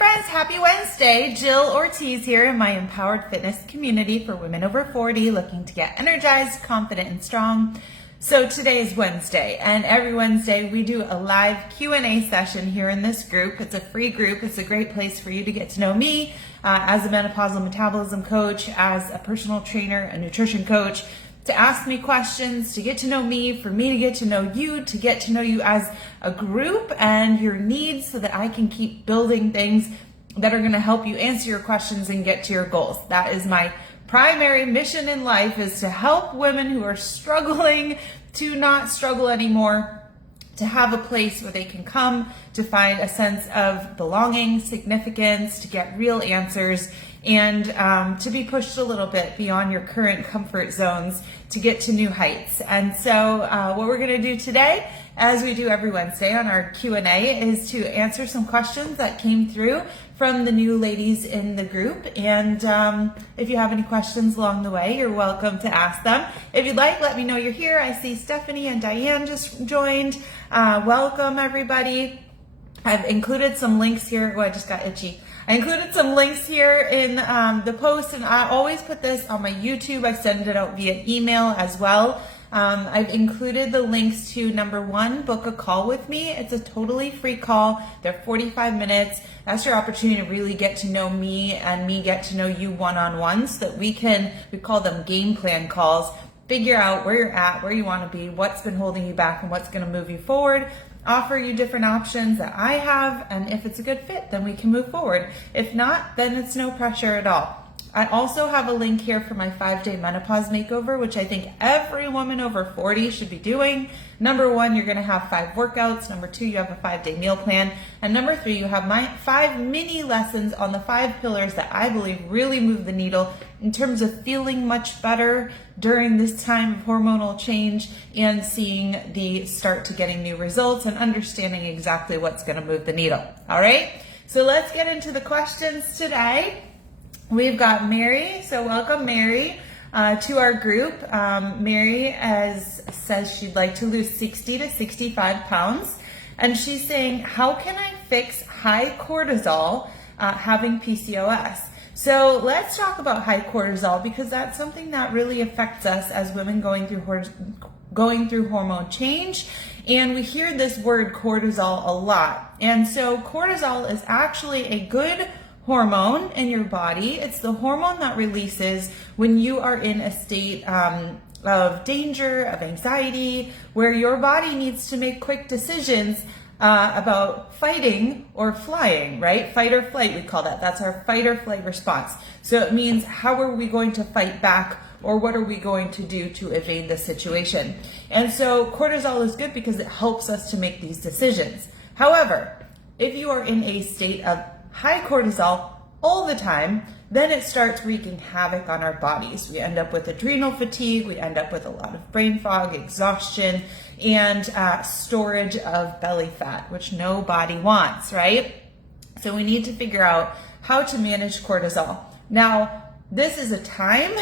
friends, happy Wednesday. Jill Ortiz here in my empowered fitness community for women over 40 looking to get energized, confident, and strong. So today is Wednesday, and every Wednesday we do a live Q&A session here in this group. It's a free group. It's a great place for you to get to know me as a menopausal metabolism coach, as a personal trainer, a nutrition coach, to ask me questions, to get to know me, for me to get to know you as a group and your needs so that I can keep building things that are going to help you answer your questions and get to your goals. That is my primary mission in life, is to help women who are struggling to not struggle anymore, to have a place where they can come to find a sense of belonging, significance, to get real answers, and to be pushed a little bit beyond your current comfort zones to get to new heights. And so what we're going to do today, as we do every Wednesday on our Q&A, is to answer some questions that came through from the new ladies in the group. And if you have any questions along the way, you're welcome to ask them. If you'd like, let me know you're here. I see Stephanie and Diane just joined. Welcome, everybody. I've included some links here. Oh, I just got itchy. I included some links here in the post, and I always put this on my YouTube. I send it out via email as well. I've included the links to, number one, book a call with me. It's a totally free call. They're 45 minutes. That's your opportunity to really get to know me and me get to know you one-on-one, so that we call them game plan calls, figure out where you're at, where you want to be, what's been holding you back, and what's going to move you forward. Offer you different options that I have, and if it's a good fit, then we can move forward. If not, then it's no pressure at all. I also have a link here for my 5-day menopause makeover, which I think every woman over 40 should be doing. Number one, you're going to have 5 workouts. Number 2, you have a 5-day meal plan. And number 3, you have my 5 mini lessons on the 5 pillars that I believe really move the needle in terms of feeling much better during this time of hormonal change and seeing the start to getting new results and understanding exactly what's going to move the needle. All right, so let's get into the questions today. We've got Mary, so welcome Mary to our group. Mary says she'd like to lose 60 to 65 pounds, and she's saying, how can I fix high cortisol having PCOS? So let's talk about high cortisol, because that's something that really affects us as women going through hormone change. And we hear this word cortisol a lot. And so cortisol is actually a good hormone in your body. It's the hormone that releases when you are in a state of danger, of anxiety, where your body needs to make quick decisions about fighting or flying, right? Fight or flight, we call that. That's our fight or flight response. So it means, how are we going to fight back, or what are we going to do to evade the situation? And so cortisol is good because it helps us to make these decisions. However, if you are in a state of high cortisol all the time, then it starts wreaking havoc on our bodies. We end up with adrenal fatigue, we end up with a lot of brain fog, exhaustion, and storage of belly fat, which nobody wants, right? So we need to figure out how to manage cortisol. Now, this is a time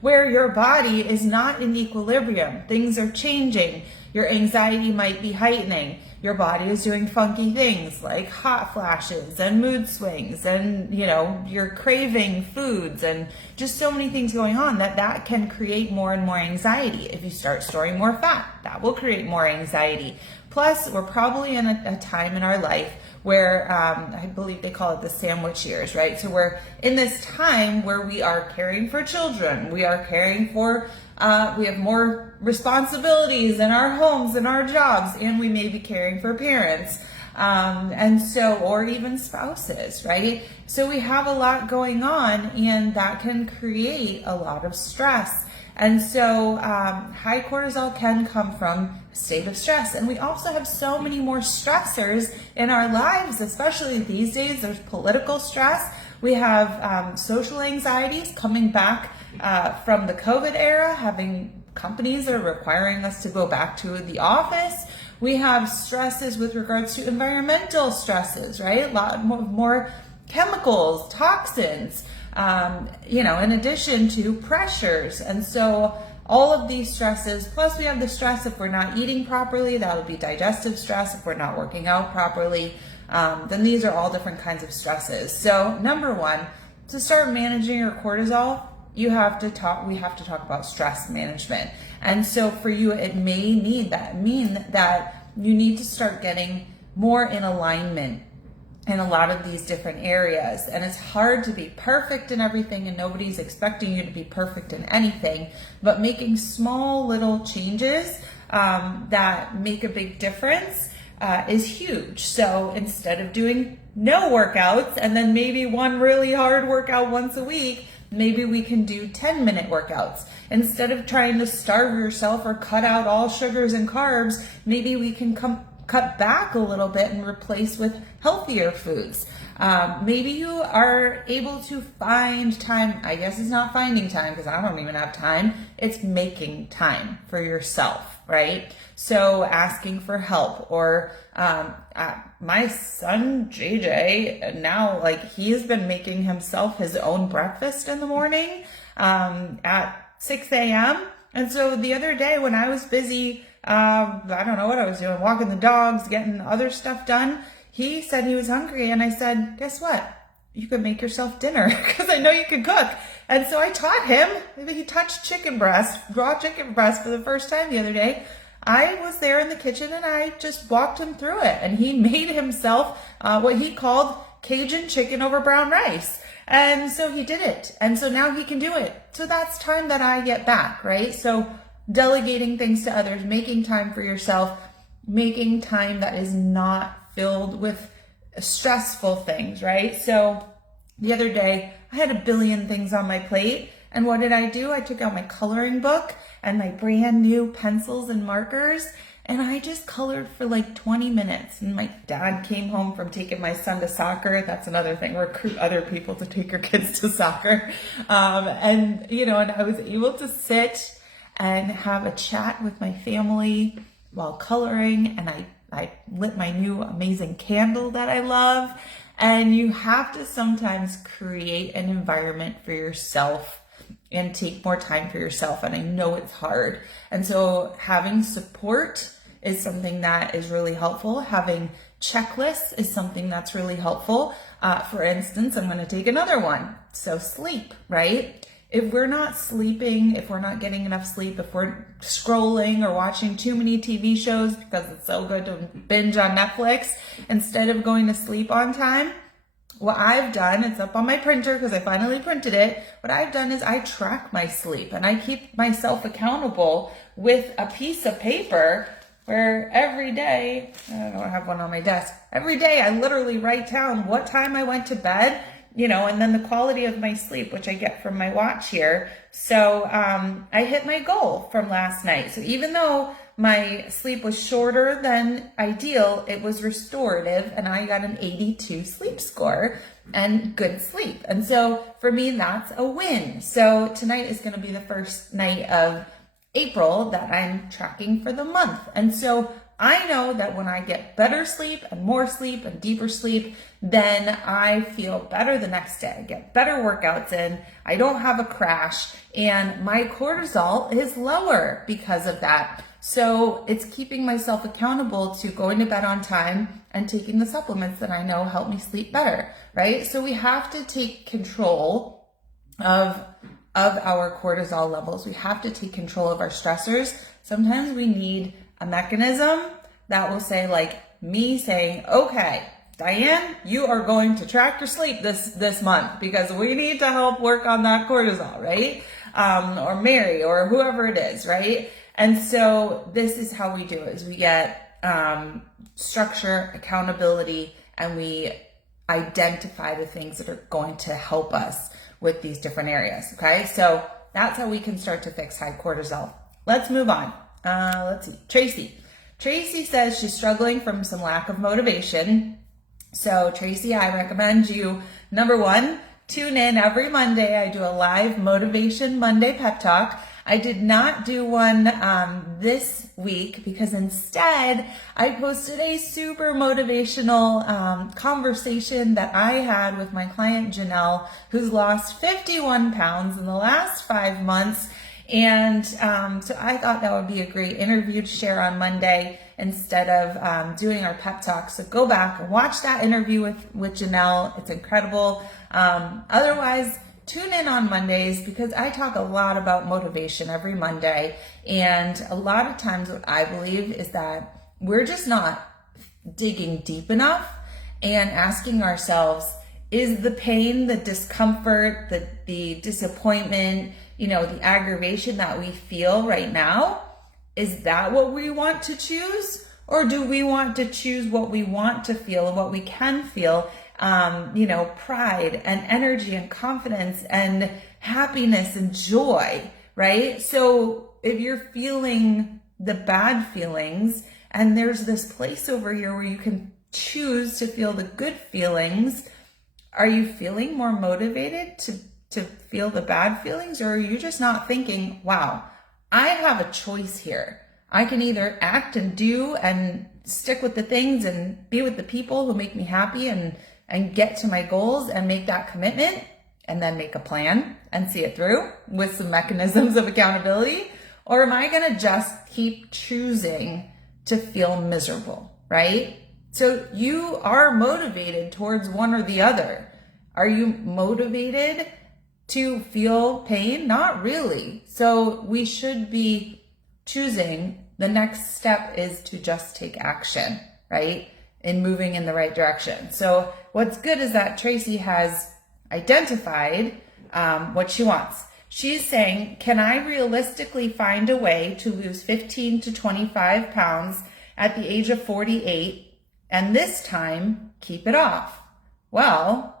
where your body is not in equilibrium. Things are changing. Your anxiety might be heightening. Your body is doing funky things like hot flashes and mood swings, and you're craving foods, and just so many things going on that can create more and more anxiety. If you start storing more fat, that will create more anxiety. Plus, we're probably in a time in our life where I believe they call it the sandwich years, right? So we're in this time where we are caring for children, we are caring for we have more responsibilities in our homes and our jobs, and we may be caring for parents, or even spouses, right? So we have a lot going on, and that can create a lot of stress. And so high cortisol can come from a state of stress. And we also have so many more stressors in our lives, especially these days. There's political stress. We have social anxieties coming back from the COVID era, having companies that are requiring us to go back to the office. We have stresses with regards to environmental stresses, right? A lot more chemicals, toxins, in addition to pressures. And so all of these stresses, plus we have the stress if we're not eating properly, that would be digestive stress if we're not working out properly. then these are all different kinds of stresses. So number one, to start managing your cortisol, we have to talk about stress management. And so for you, it may mean that you need to start getting more in alignment in a lot of these different areas. And it's hard to be perfect in everything, and nobody's expecting you to be perfect in anything, but making small little changes that make a big difference is huge. So instead of doing no workouts and then maybe one really hard workout once a week, maybe we can do 10-minute workouts. Instead of trying to starve yourself or cut out all sugars and carbs, maybe we can cut back a little bit and replace with healthier foods. Maybe you are able to find time. I guess it's not finding time because I don't even have time. It's making time for yourself, right? So asking for help, or my son JJ now, like, he has been making himself his own breakfast in the morning at 6 a.m. And so the other day when I was busy, I don't know what I was doing, walking the dogs, getting other stuff done, he said he was hungry, and I said, guess what? You could make yourself dinner because I know you can cook. And so I taught him. He touched raw chicken breast for the first time the other day. I was there in the kitchen and I just walked him through it, and he made himself what he called Cajun chicken over brown rice. And so he did it. And so now he can do it. So that's time that I get back, right? So delegating things to others, making time for yourself, making time that is not filled with stressful things, right? So the other day I had a billion things on my plate, and what did I do? I took out my coloring book and my brand new pencils and markers, and I just colored for like 20 minutes. And my dad came home from taking my son to soccer. That's another thing, recruit other people to take your kids to soccer. And I was able to sit and have a chat with my family while coloring, and I lit my new amazing candle that I love. And you have to sometimes create an environment for yourself and take more time for yourself. And I know it's hard. And so having support is something that is really helpful. Having checklists is something that's really helpful. For instance, I'm going to take another one. So sleep, right? If we're not sleeping, if we're not getting enough sleep, if we're scrolling or watching too many TV shows because it's so good to binge on Netflix, instead of going to sleep on time, what I've done, it's up on my printer because I finally printed it. What I've done is I track my sleep, and I keep myself accountable with a piece of paper where every day, I don't have one on my desk, every day I literally write down what time I went to bed, and then the quality of my sleep, which I get from my watch here. So I hit my goal from last night. So even though my sleep was shorter than ideal, it was restorative, and I got an 82 sleep score and good sleep. And so for me, that's a win. So tonight is going to be the first night of April that I'm tracking for the month. And so I know that when I get better sleep and more sleep and deeper sleep, then I feel better the next day. I get better workouts in, I don't have a crash, and my cortisol is lower because of that. So it's keeping myself accountable to going to bed on time and taking the supplements that I know help me sleep better, right? So we have to take control of our cortisol levels. We have to take control of our stressors. Sometimes we need a mechanism that will say, like me saying, okay, Diane, you are going to track your sleep this month because we need to help work on that cortisol, right? Or Mary or whoever it is, right? And so this is how we do it, is we get structure, accountability, and we identify the things that are going to help us with these different areas, okay? So that's how we can start to fix high cortisol. Let's move on. Let's see. Tracy says she's struggling from some lack of motivation. So Tracy, I recommend you, number one, tune in every Monday. I do a live Motivation Monday pep talk. I did not do one this week because instead I posted a super motivational conversation that I had with my client Janelle, who's lost 51 pounds in the last 5 months. And so I thought that would be a great interview to share on Monday. instead of doing our pep talk. So go back and watch that interview with Janelle. It's incredible. Otherwise, tune in on Mondays because I talk a lot about motivation every Monday. And a lot of times what I believe is that we're just not digging deep enough and asking ourselves, is the pain, the discomfort, the disappointment, the aggravation that we feel right now, is that what we want to choose? Or do we want to choose what we want to feel and what we can feel? Pride and energy and confidence and happiness and joy, right? So if you're feeling the bad feelings and there's this place over here where you can choose to feel the good feelings, are you feeling more motivated to feel the bad feelings, or are you just not thinking, wow, I have a choice here. I can either act and do and stick with the things and be with the people who make me happy and get to my goals and make that commitment and then make a plan and see it through with some mechanisms of accountability, or am I going to just keep choosing to feel miserable, right? So you are motivated towards one or the other. Are you motivated to feel pain? Not really. So we should be choosing. The next step is to just take action, right? In moving in the right direction. So what's good is that Tracy has identified what she wants. She's saying, can I realistically find a way to lose 15 to 25 pounds at the age of 48 and this time keep it off? Well,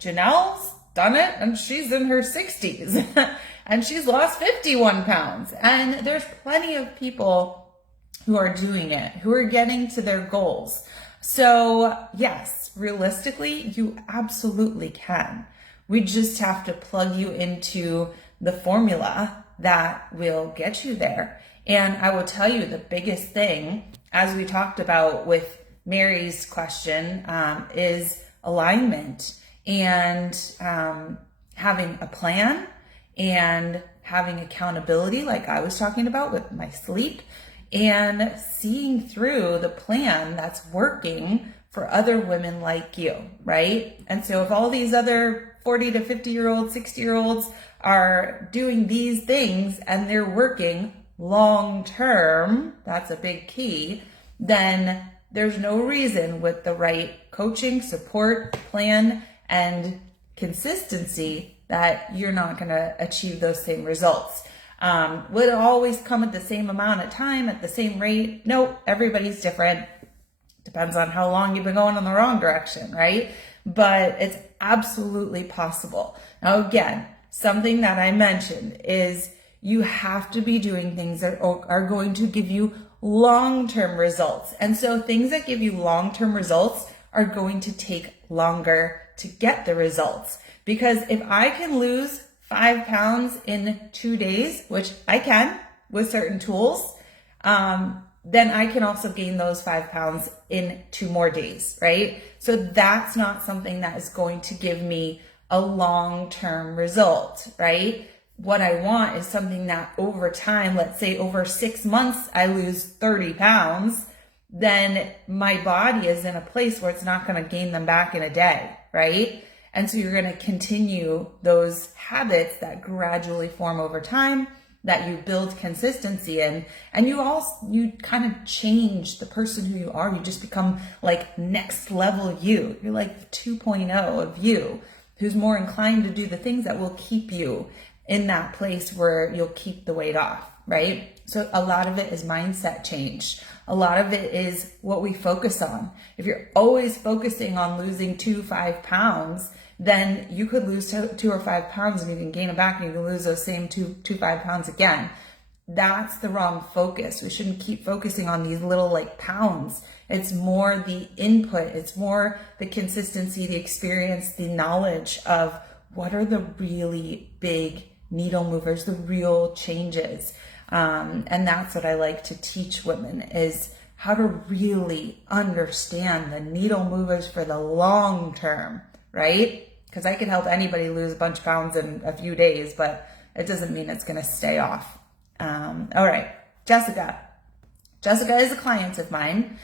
Janelle's done it and she's in her 60s and she's lost 51 pounds. And there's plenty of people who are doing it, who are getting to their goals. So yes, realistically, you absolutely can. We just have to plug you into the formula that will get you there. And I will tell you the biggest thing, as we talked about with Mary's question, is alignment and having a plan and having accountability, like I was talking about with my sleep, and seeing through the plan that's working for other women like you, right? And so if all these other 40 to 50-year-olds, 60-year-olds are doing these things and they're working long term, that's a big key, then there's no reason with the right coaching, support, plan, and consistency that you're not going to achieve those same results. Would it always come at the same amount of time, at the same rate? No, everybody's different. Depends on how long you've been going in the wrong direction, right? But it's absolutely possible. Now, again, something that I mentioned is you have to be doing things that are going to give you long-term results. And so things that give you long-term results are going to take longer to get the results. Because if I can lose 5 pounds in 2 days, which I can with certain tools, then I can also gain those 5 pounds in 2 more days, right? So that's not something that is going to give me a long-term result, right? What I want is something that over time, let's say over 6 months, I lose 30 pounds, then my body is in a place where it's not going to gain them back in a day, right? And so you're going to continue those habits that gradually form over time, that you build consistency in, and you kind of change the person who you are. You just become like next level you. You're like 2.0 of you, who's more inclined to do the things that will keep you in that place where you'll keep the weight off, right? So a lot of it is mindset change. A lot of it is what we focus on. If you're always focusing on losing 5 pounds, then you could lose 2 or 5 pounds and you can gain it back and you can lose those same 5 pounds again. That's the wrong focus. We shouldn't keep focusing on these little like pounds. It's more the input. It's more the consistency, the experience, the knowledge of what are the really big needle movers, the real changes. And that's what I like to teach women, is how to really understand the needle movers for the long term, right? Because I can help anybody lose a bunch of pounds in a few days, but it doesn't mean it's going to stay off. All right, Jessica, Jessica is a client of mine.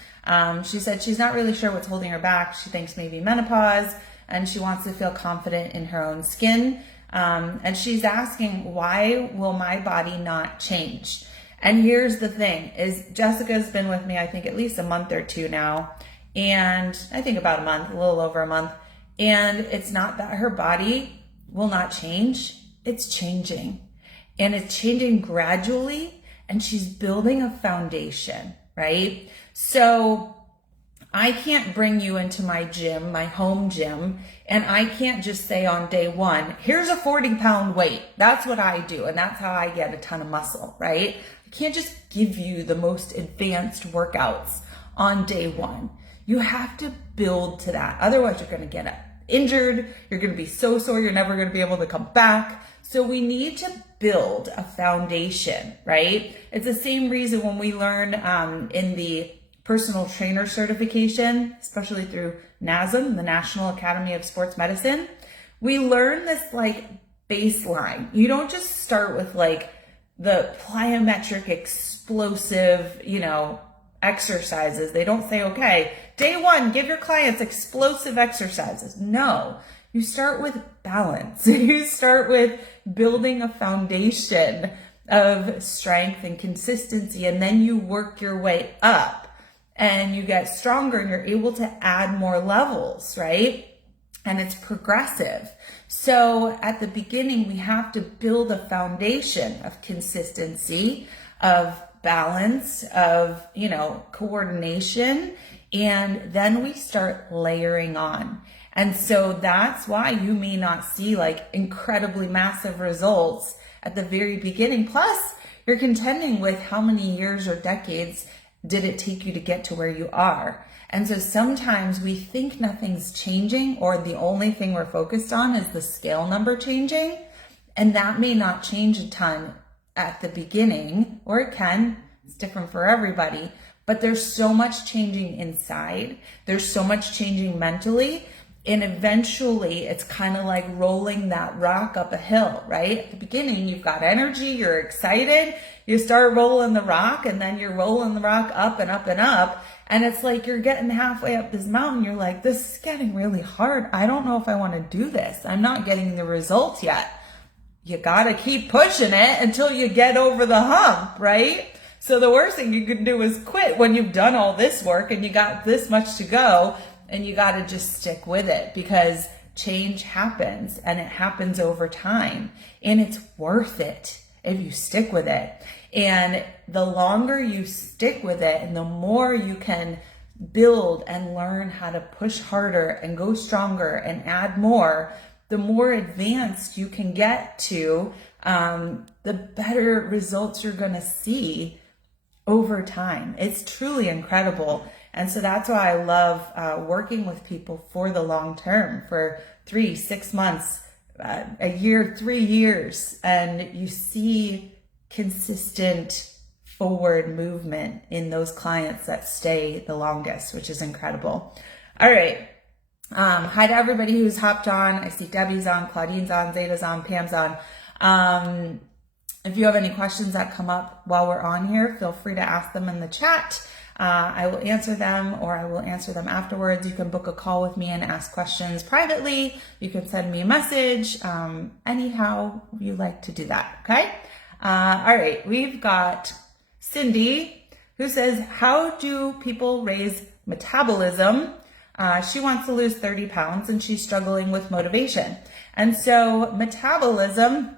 She said she's not really sure what's holding her back. She thinks maybe menopause, and she wants to feel confident in her own skin. And she's asking, why will my body not change? And here's the thing is Jessica's been with me, I think at least a month or two now. And I think about a month, a little over a month. And it's not that her body will not change. It's changing, and it's changing gradually. And she's building a foundation, right? So I can't bring you into my gym, my home gym, and I can't just say on day one, here's a 40-pound weight. That's what I do. And that's how I get a ton of muscle, right? I can't just give you the most advanced workouts on day one. You have to build to that. Otherwise, you're going to get injured. You're going to be so sore. You're never going to be able to come back. So we need to build a foundation, right? It's the same reason when we learn in the personal trainer certification, especially through NASM, the National Academy of Sports Medicine, we learn this like baseline. You don't just start with like the plyometric explosive, exercises. They don't say, okay, day one, give your clients explosive exercises. No, you start with balance. You start with building a foundation of strength and consistency, and then you work your way up and you get stronger and you're able to add more levels, right? And it's progressive. So at the beginning, we have to build a foundation of consistency, of balance, of, coordination, and then we start layering on. And so that's why you may not see like incredibly massive results at the very beginning. Plus, you're contending with how many years or decades did it take you to get to where you are. And so sometimes we think nothing's changing, or the only thing we're focused on is the scale number changing. And that may not change a ton at the beginning, or it can. It's different for everybody. But there's so much changing inside. There's so much changing mentally. And eventually it's kind of like rolling that rock up a hill, right? At the beginning, you've got energy, you're excited, you start rolling the rock, and then you're rolling the rock up and up and up. And it's like you're getting halfway up this mountain. You're like, this is getting really hard. I don't know if I want to do this. I'm not getting the results yet. You got to keep pushing it until you get over the hump, right? So the worst thing you can do is quit when you've done all this work and you got this much to go. And you got to just stick with it, because change happens, and it happens over time, and it's worth it if you stick with it. And the longer you stick with it and the more you can build and learn how to push harder and go stronger and add more, the more advanced you can get to, the better results you're going to see over time. It's truly incredible. And so that's why I love working with people for the long term, for 3, 6 months, a year, 3 years. And you see consistent forward movement in those clients that stay the longest, which is incredible. All right. Hi to everybody who's hopped on. I see Debbie's on, Claudine's on, Zeta's on, Pam's on. If you have any questions that come up while we're on here, feel free to ask them in the chat. I will answer them, or I will answer them afterwards. You can book a call with me and ask questions privately. You can send me a message, anyhow you like to do that, okay? All right, we've got Cindy, who says, how do people raise metabolism? She wants to lose 30 pounds and she's struggling with motivation. And so metabolism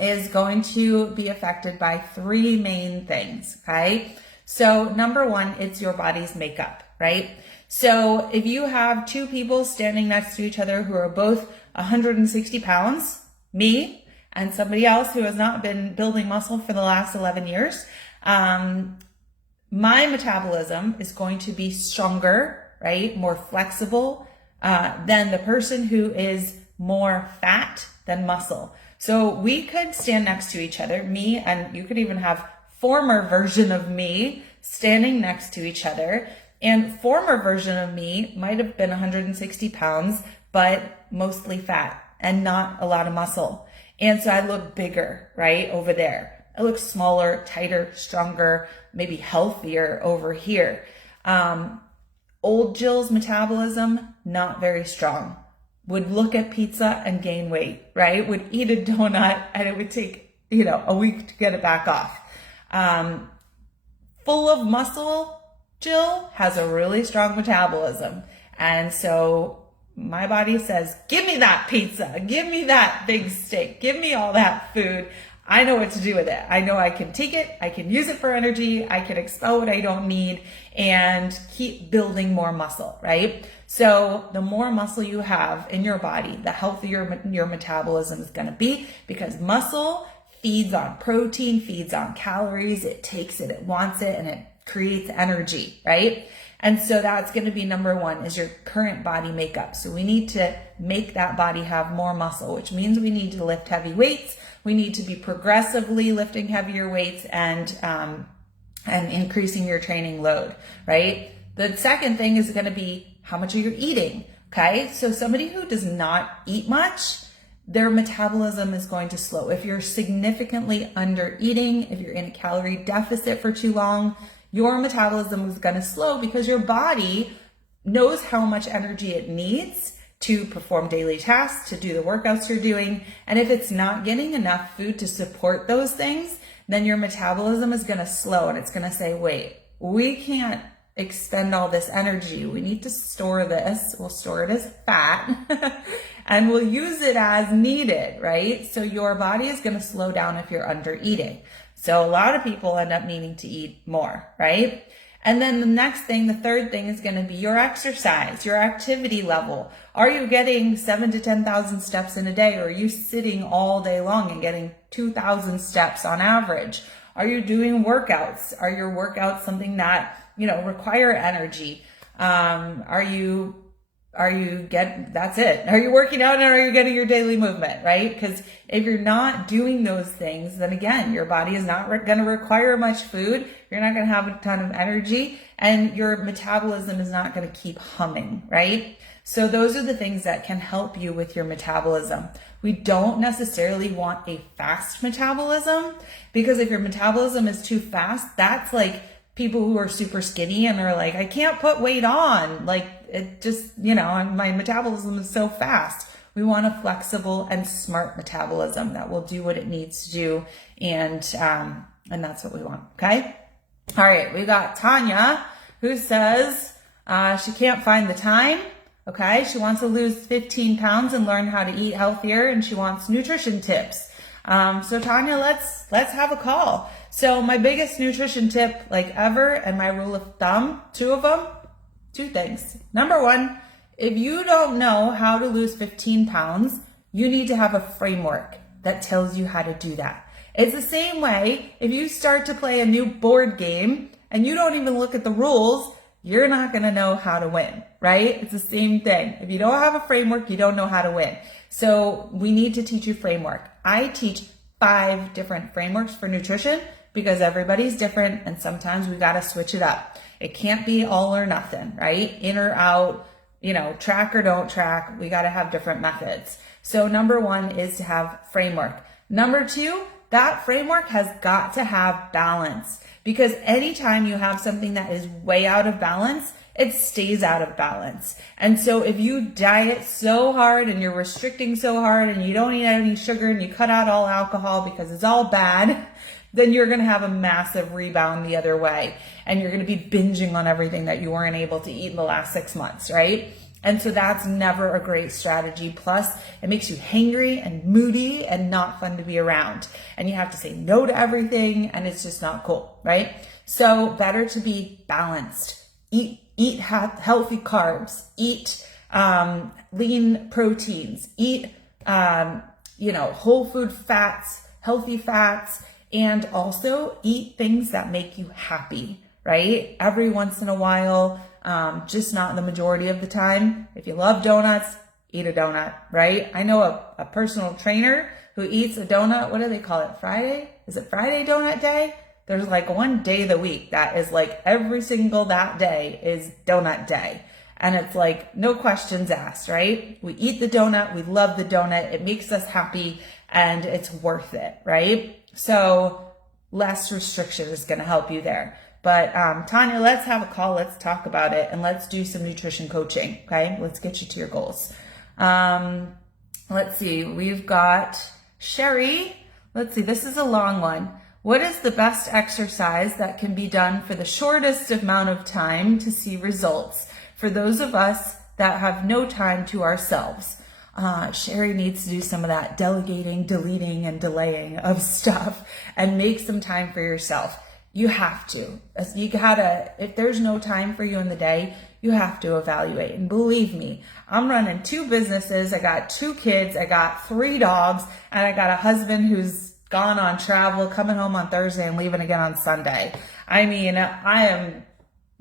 is going to be affected by 3 main things, okay? So number 1, it's your body's makeup, right? So if you have 2 people standing next to each other who are both 160 pounds, me and somebody else who has not been building muscle for the last 11 years, my metabolism is going to be stronger, right? More flexible than the person who is more fat than muscle. So we could stand next to each other, me, and you could even have former version of me standing next to each other. And former version of me might have been 160 pounds, but mostly fat and not a lot of muscle. And so I look bigger, right, over there. It looks smaller, tighter, stronger, maybe healthier over here. Old Jill's metabolism, not very strong. Would look at pizza and gain weight, right? Would eat a donut and it would take, a week to get it back off. Full of muscle, Jill has a really strong metabolism. And so my body says, give me that pizza, give me that big steak, give me all that food. I know what to do with it. I know I can take it, I can use it for energy, I can expel what I don't need and keep building more muscle, right? So the more muscle you have in your body, the healthier your metabolism is going to be, because muscle feeds on protein, feeds on calories, it takes it, it wants it, and it creates energy, right? And so that's going to be number one, is your current body makeup. So we need to make that body have more muscle, which means we need to lift heavy weights. We need to be progressively lifting heavier weights and increasing your training load, right? The second thing is going to be, how much are you eating? Okay. So somebody who does not eat much, their metabolism is going to slow. If you're significantly under eating, if you're in a calorie deficit for too long, your metabolism is going to slow because your body knows how much energy it needs to perform daily tasks, to do the workouts you're doing. And if it's not getting enough food to support those things, then your metabolism is going to slow and it's going to say, wait, we can't expend all this energy. We need to store this. We'll store it as fat and we'll use it as needed, right? So your body is going to slow down if you're under eating. So a lot of people end up needing to eat more, right? And then the next thing, the third thing, is going to be your exercise, your activity level. Are you getting 7,000 to 10,000 steps in a day? Or are you sitting all day long and getting 2,000 steps on average? Are you doing workouts? Are your workouts something that, require energy? That's it. Are you working out and are you getting your daily movement, right? Because if you're not doing those things, then again, your body is not going to require much food. You're not going to have a ton of energy and your metabolism is not going to keep humming, right? So those are the things that can help you with your metabolism. We don't necessarily want a fast metabolism, because if your metabolism is too fast, that's like people who are super skinny and are like, I can't put weight on. Like it just, my metabolism is so fast. We want a flexible and smart metabolism that will do what it needs to do. And that's what we want. Okay. All right. We got Tanya, who says, she can't find the time. Okay. She wants to lose 15 pounds and learn how to eat healthier. And she wants nutrition tips. So Tanya, let's have a call. So my biggest nutrition tip ever, and my rule of thumb, two things. Number one, if you don't know how to lose 15 pounds, you need to have a framework that tells you how to do that. It's the same way if you start to play a new board game and you don't even look at the rules, you're not going to know how to win, right? It's the same thing. If you don't have a framework, you don't know how to win. So we need to teach you framework. I teach 5 different frameworks for nutrition because everybody's different and sometimes we got to switch it up. It can't be all or nothing, right? In or out, track or don't track. We got to have different methods. So number 1 is to have framework. Number 2, that framework has got to have balance, because anytime you have something that is way out of balance, it stays out of balance. And so if you diet so hard and you're restricting so hard and you don't eat any sugar and you cut out all alcohol because it's all bad, then you're going to have a massive rebound the other way. And you're going to be binging on everything that you weren't able to eat in the last 6 months, right? And so that's never a great strategy. Plus, it makes you hangry and moody and not fun to be around. And you have to say no to everything and it's just not cool, right? So better to be balanced. Eat healthy carbs, eat lean proteins, eat whole food fats, healthy fats, and also eat things that make you happy, right? Every once in a while, just not the majority of the time. If you love donuts, eat a donut, right? I know a personal trainer who eats a donut. What do they call it? Friday? Is it Friday donut day? There's one day of the week that is every single that day is donut day. And it's no questions asked, right? We eat the donut. We love the donut. It makes us happy and it's worth it, right? So less restriction is going to help you there. But Tanya, let's have a call. Let's talk about it, and let's do some nutrition coaching. Okay, let's get you to your goals. Let's see. We've got Sherry. Let's see. This is a long one. What is the best exercise that can be done for the shortest amount of time to see results for those of us that have no time to ourselves? Sherry needs to do some of that delegating, deleting, and delaying of stuff and make some time for yourself. You have to. You gotta, if there's no time for you in the day, you have to evaluate. And believe me, I'm running 2 businesses. I got 2 kids. I got 3 dogs, and I got a husband who's gone on travel, coming home on Thursday and leaving again on Sunday. I mean, I am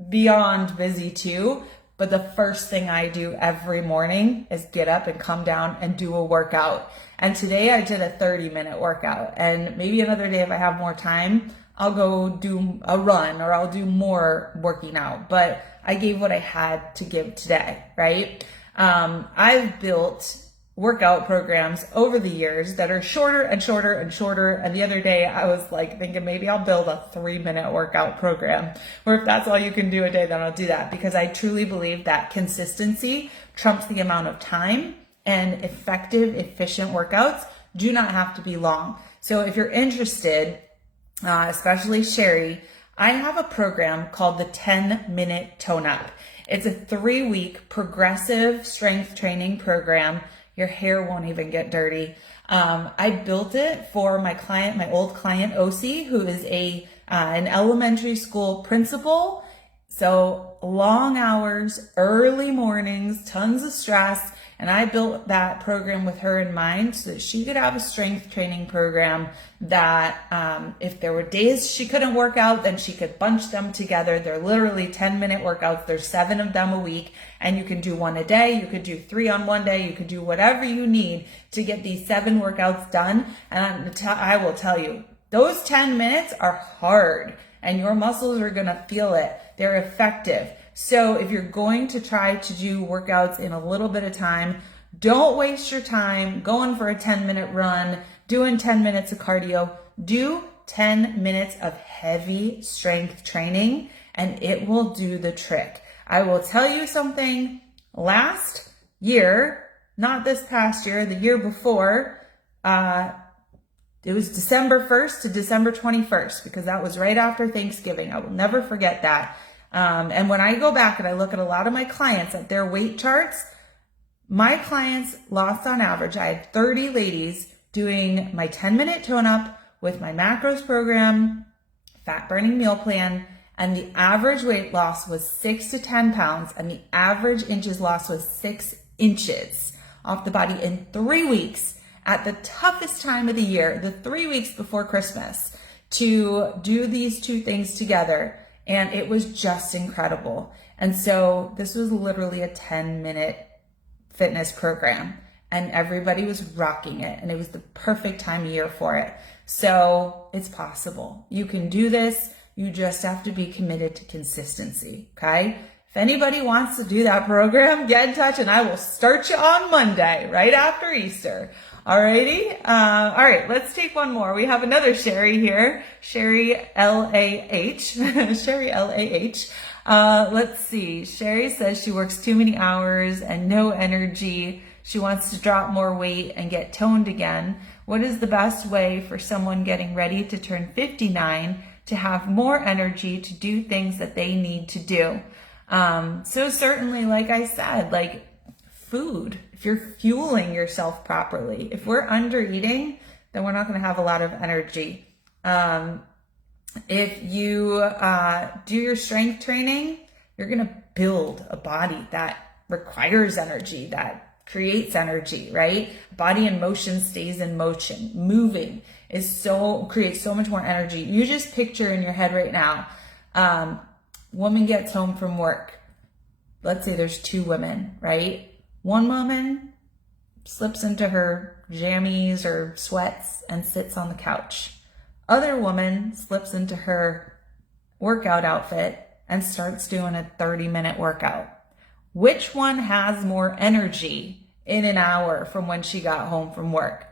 beyond busy too. But the first thing I do every morning is get up and come down and do a workout. And today I did a 30-minute workout. And maybe another day if I have more time, I'll go do a run or I'll do more working out. But I gave what I had to give today, right? I've built workout programs over the years that are shorter and shorter and shorter. And the other day I was like thinking maybe I'll build a 3-minute workout program, or if that's all you can do a day, then I'll do that, because I truly believe that consistency trumps the amount of time, and effective, efficient workouts do not have to be long. So if you're interested, especially Sherry, I have a program called the 10-Minute Tone Up. It's a 3-week progressive strength training program. Your hair won't even get dirty. I built it for my client, my old client, Osi, who is an elementary school principal. So long hours, early mornings, tons of stress. And I built that program with her in mind so that she could have a strength training program that if there were days she couldn't work out, then she could bunch them together. They're literally 10-minute workouts. There's 7 of them a week, and you can do 1 a day. You could do 3 on one day. You could do whatever you need to get these 7 workouts done. And I will tell you, those 10 minutes are hard, and your muscles are going to feel it. They're effective. So if you're going to try to do workouts in a little bit of time, don't waste your time going for a 10-minute run, doing 10 minutes of cardio. Do 10 minutes of heavy strength training, and it will do the trick. I will tell you something. Last year, not this past year, the year before, it was December 1st to December 21st, because that was right after Thanksgiving. I will never forget that. And when I go back and I look at a lot of my clients at their weight charts, my clients lost on average. I had 30 ladies doing my 10-minute tone up with my macros program, fat burning meal plan, and the average weight loss was 6 to 10 pounds, and the average inches lost was 6 inches off the body in 3 weeks at the toughest time of the year, the 3 weeks before Christmas, to do these 2 things together. And it was just incredible. And so this was literally a 10-minute fitness program, and everybody was rocking it. And it was the perfect time of year for it. So it's possible. You can do this. You just have to be committed to consistency. Okay. If anybody wants to do that program, get in touch and I will start you on Monday, right after Easter. Alrighty. All right, let's take one more. We have another Sherry here. Sherry L-A-H. Sherry L-A-H. Let's see. Sherry says she works too many hours and no energy. She wants to drop more weight and get toned again. What is the best way for someone getting ready to turn 59 to have more energy to do things that they need to do? So certainly, like I said, like food, if you're fueling yourself properly, if we're under eating, then we're not going to have a lot of energy. If you do your strength training, you're going to build a body that requires energy, that creates energy, right? Body in motion stays in motion. Moving creates so much more energy. You just picture in your head right now, woman gets home from work. Let's say there's 2 women, right? One woman slips into her jammies or sweats and sits on the couch. Other woman slips into her workout outfit and starts doing a 30-minute workout. Which one has more energy in an hour from when she got home from work?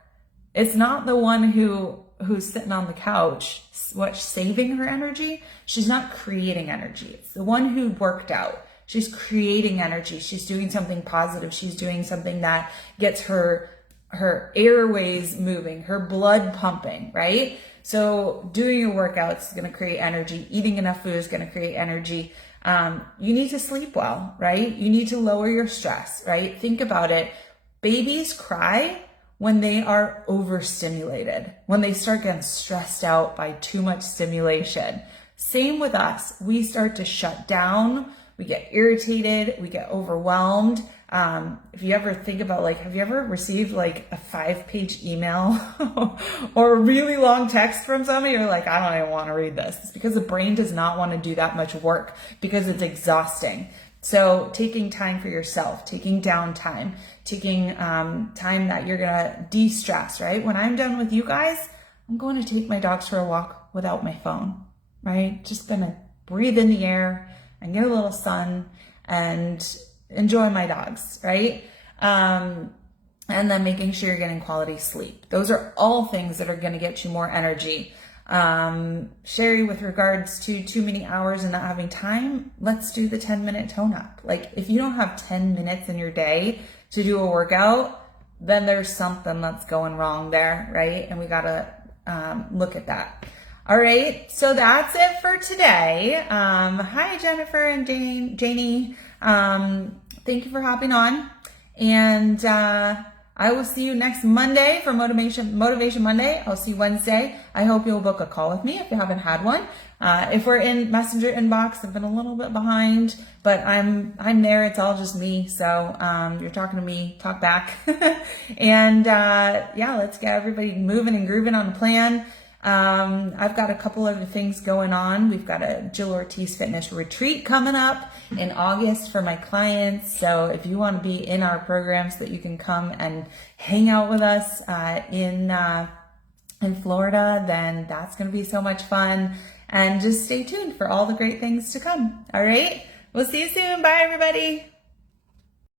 It's not the one who who's sitting on the couch, saving her energy? She's not creating energy. It's the one who worked out. She's creating energy. She's doing something positive. She's doing something that gets her airways moving, her blood pumping, right? So doing your workouts is going to create energy. Eating enough food is going to create energy. You need to sleep well, right? You need to lower your stress, right? Think about it. Babies cry when they are overstimulated, when they start getting stressed out by too much stimulation. Same with us. We start to shut down. We get irritated. We get overwhelmed. If you ever think about, like, have you ever received like a 5-page email or a really long text from somebody? You're like, I don't even want to read this. It's because the brain does not want to do that much work because it's exhausting. So taking time for yourself, taking downtime, taking time that you're going to de-stress, right? When I'm done with you guys, I'm going to take my dogs for a walk without my phone, right? Just going to breathe in the air and get a little sun and enjoy my dogs, right? And then making sure you're getting quality sleep. Those are all things that are going to get you more energy. Sherry, with regards to too many hours and not having time, let's do the 10-minute tone up. Like, if you don't have 10 minutes in your day to do a workout, then there's something that's going wrong there, right? And we got to look at that. All right, so that's it for today. Hi, Jennifer and Janie. Thank you for hopping on. And I will see you next Monday for Motivation Monday. I'll see you Wednesday. I hope you'll book a call with me if you haven't had one. If we're in Messenger inbox, I've been a little bit behind, but I'm there. It's all just me. So you're talking to me, talk back. And yeah, let's get everybody moving and grooving on the plan. I've got a couple other things going on. We've got a Jill Ortiz Fitness Retreat coming up in August for my clients. So if you want to be in our program so that you can come and hang out with us in Florida, then that's going to be so much fun. And just stay tuned for all the great things to come. All right. We'll see you soon. Bye, everybody.